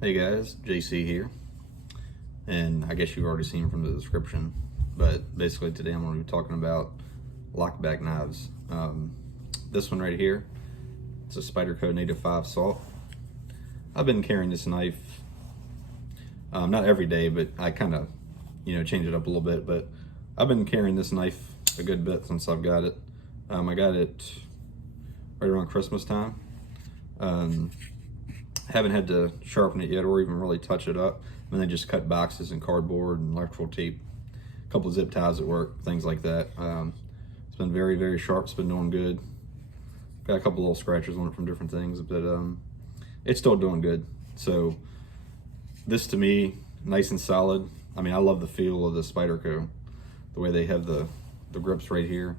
Hey guys, JC here, and I guess you've already seen from the description, but basically today I'm going to be talking about lockback knives. This one right here, it's a Spyderco Native 5 Salt. I've been carrying this knife, not every day, but I kind of, change it up a little bit, but I've been carrying this knife a good bit since I've got it. I got it right around Christmas time. Haven't had to sharpen it yet or even really touch it up. I mean, they just cut boxes and cardboard and electrical tape, a couple of zip ties at work, things like that. It's been very, very sharp. It's been doing good. Got a couple little scratches on it from different things, but it's still doing good. So this to me, nice and solid. I mean, I love the feel of the Spyderco, the way they have the grips right here.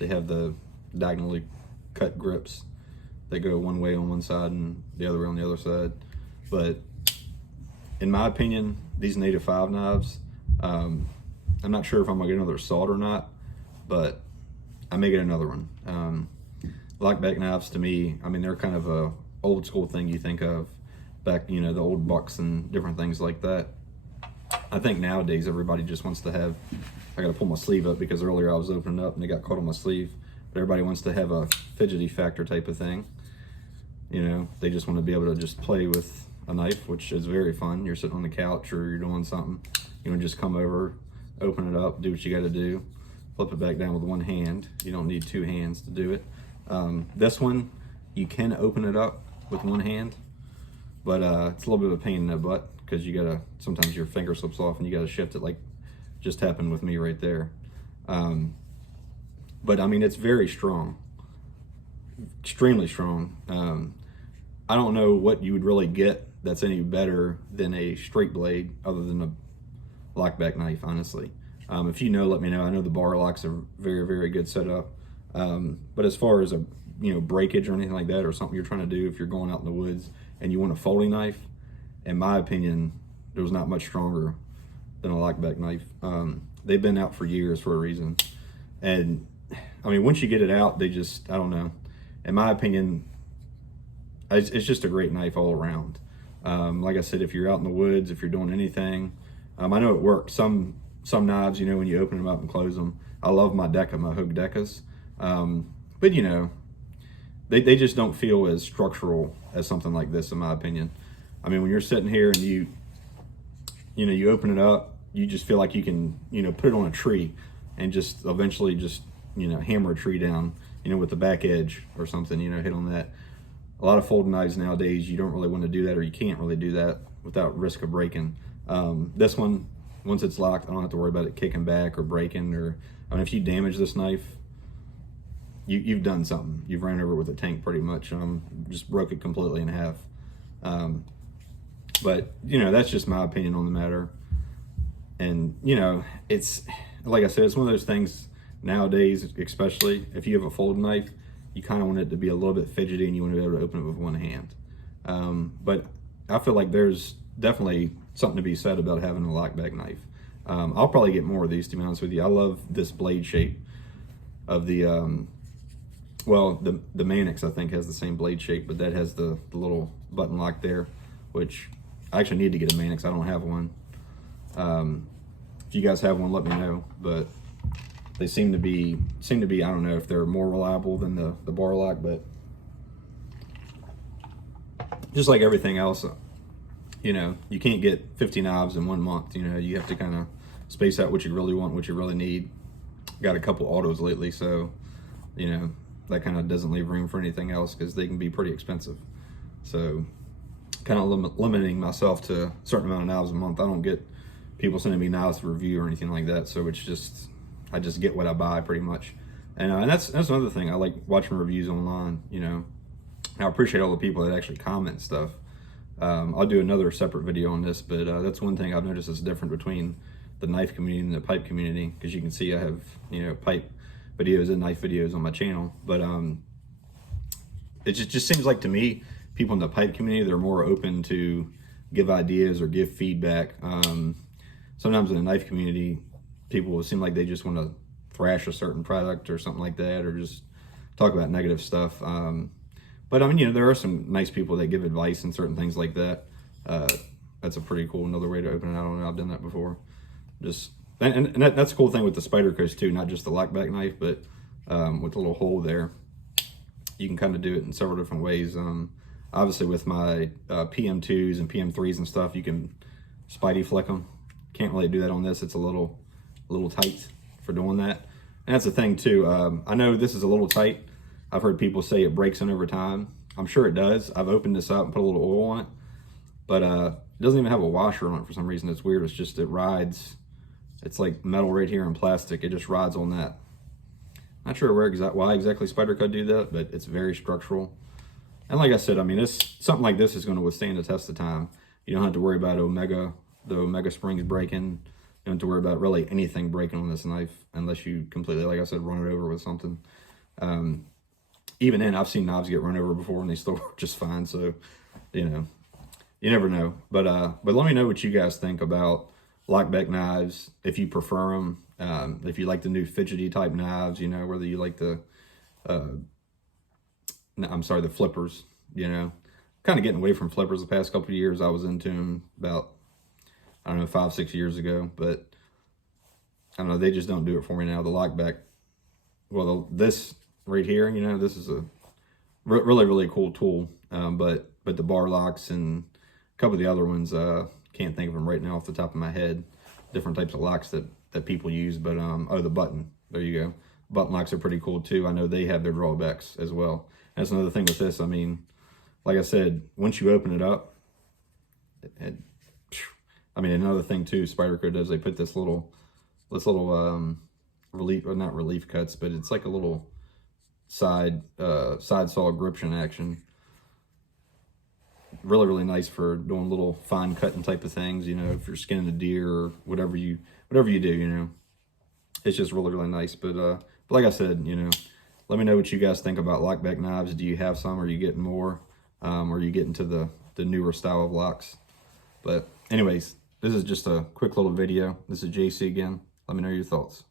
They have the diagonally cut grips that go one way on one side and the other way on the other side. But in my opinion, these Native 5 knives, I'm not sure if I'm gonna get another Salt or not, but I may get another one. Lockback knives to me, I mean, they're kind of a old school thing you think of back, the old bucks and different things like that. I think nowadays everybody just wants to have, I gotta pull my sleeve up because earlier I was opening up and it got caught on my sleeve, but everybody wants to have a fidgety factor type of thing. They just want to be able to just play with a knife, which is very fun. You're sitting on the couch or you're doing something. You want to just come over, open it up, do what you got to do, flip it back down with one hand. You don't need two hands to do it. This one, you can open it up with one hand, but it's a little bit of a pain in the butt because you got to, sometimes your finger slips off and you got to shift it, like just happened with me right there. But I mean, it's very strong. Extremely strong. I don't know what you would really get that's any better than a straight blade other than a lockback knife, honestly. If you know, let me know. I know the bar locks are very, very good setup. But as far as a breakage or anything like that, or something you're trying to do if you're going out in the woods and you want a folding knife, in my opinion, there's not much stronger than a lockback knife. They've been out for years for a reason. And I mean, once you get it out, they just, I don't know. In my opinion, it's just a great knife all around. Like I said, if you're out in the woods, if you're doing anything, I know it works. Some knives, when you open them up and close them, I love my Deca, my Hogue Decas. But they just don't feel as structural as something like this, in my opinion. I mean, when you're sitting here and you open it up, you just feel like you can, put it on a tree and just eventually just, hammer a tree down, with the back edge or something, hit on that. A lot of folding knives nowadays, you don't really want to do that, or you can't really do that without risk of breaking. This one, once it's locked, I don't have to worry about it kicking back or breaking, or I mean, if you damage this knife, you've done something. You've ran over it with a tank pretty much. Just broke it completely in half. But that's just my opinion on the matter. And it's, like I said, it's one of those things nowadays, especially if you have a folding knife, you kind of want it to be a little bit fidgety and you want to be able to open it with one hand. But I feel like there's definitely something to be said about having a lockback knife. I'll probably get more of these, to be honest with you. I love this blade shape of the, the Mannix, I think, has the same blade shape, but that has the little button lock there, which I actually need to get a Mannix. I don't have one. If you guys have one, let me know. But they seem to be, I don't know if they're more reliable than the bar lock, but just like everything else, you can't get 50 knives in 1 month. You have to kind of space out what you really want, what you really need. Got a couple autos lately, so, that kind of doesn't leave room for anything else because they can be pretty expensive. So kind of limiting myself to a certain amount of knives a month. I don't get people sending me knives for review or anything like that, so it's just, I just get what I buy pretty much. And that's another thing. I like watching reviews online, I appreciate all the people that actually comment stuff. I'll do another separate video on this, but that's one thing I've noticed is different between the knife community and the pipe community, because you can see I have, pipe videos and knife videos on my channel. But it just seems like to me, people in the pipe community, they're more open to give ideas or give feedback. Sometimes in the knife community, people will seem like they just want to thrash a certain product or something like that, or just talk about negative stuff. But I mean, there are some nice people that give advice and certain things like that. That's a pretty cool another way to open it. I don't know, I've done that before. Just and that's the cool thing with the Spyderco's too, not just the lockback knife, but with the little hole there, you can kind of do it in several different ways. Obviously with my PM2s and PM3s and stuff, you can Spidey flick them. Can't really do that on this. It's a little tight for doing that. And that's the thing too. I know this is a little tight. I've heard people say it breaks in over time. I'm sure it does. I've opened this up and put a little oil on it, but it doesn't even have a washer on it for some reason. It's weird. It's just, it rides. It's like metal right here and plastic. It just rides on that. Not sure why exactly Spyderco do that, but it's very structural. And like I said, I mean, something like this is going to withstand the test of time. You don't have to worry about the Omega springs breaking. You don't have to worry about really anything breaking on this knife unless you completely, like I said, run it over with something. Even then, I've seen knives get run over before and they still work just fine. So, you know, you never know. But let me know what you guys think about lockback knives, if you prefer them, if you like the new fidgety type knives, you know, whether you like the flippers, you know. Kind of getting away from flippers the past couple of years. I was into them about, I don't know, 5-6 years ago, but I don't know, they just don't do it for me now. The lockback, well, this right here, you know, this is a really cool tool, but the bar locks and a couple of the other ones, can't think of them right now off the top of my head, different types of locks that people use, but oh, the button, there you go. Button locks are pretty cool too. I know they have their drawbacks as well. That's another thing with this. I mean, like I said, once you open it up, I mean, another thing too, Spyderco does, they put this little relief, or not relief cuts, but it's like a little side saw gription action. Really nice for doing little fine cutting type of things, you know, if you're skinning a deer or whatever you do, you know. It's just really nice. But like I said, you know, let me know what you guys think about lockback knives. Do you have some? Or are you getting more? Or are you getting to the newer style of locks? But anyways, this is just a quick little video. This is JC again. Let me know your thoughts.